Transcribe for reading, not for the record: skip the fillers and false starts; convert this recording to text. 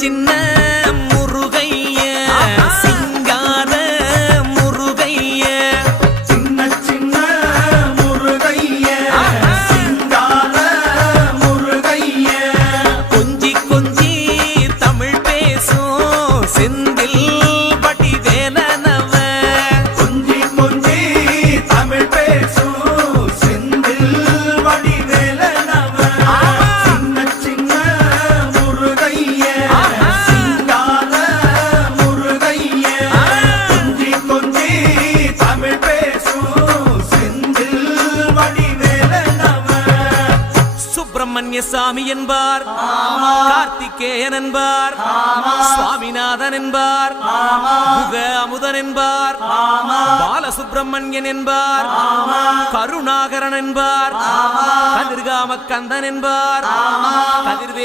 சின்ன முருகைய சிங்கார முருகைய சின்ன சின்ன முருகைய சிங்கார முருகைய கொஞ்சி கொஞ்சி தமிழ் பேசும் செந்தில் வடிவேலனவ கொஞ்சி கொஞ்சி தமிழ் பேசும் செந்தில் வடிவேலனவ சின்ன சின்ன முருகைய சிங்கார முருகைய கொஞ்சி கொஞ்சி தமிழ் பேசும் செந்தில் வடிவேலனவ சுப்பிரமணிய சாமி என்பார், கார்த்திகேயன் என்பார், சுவாமிநாதன் என்பார், முக அமுதன் என்பார், பாலசுப்பிரமணியன் என்பார், கருணாகரன் என்பார், கதிர்காம கந்தன் என்பார், கதிர்வே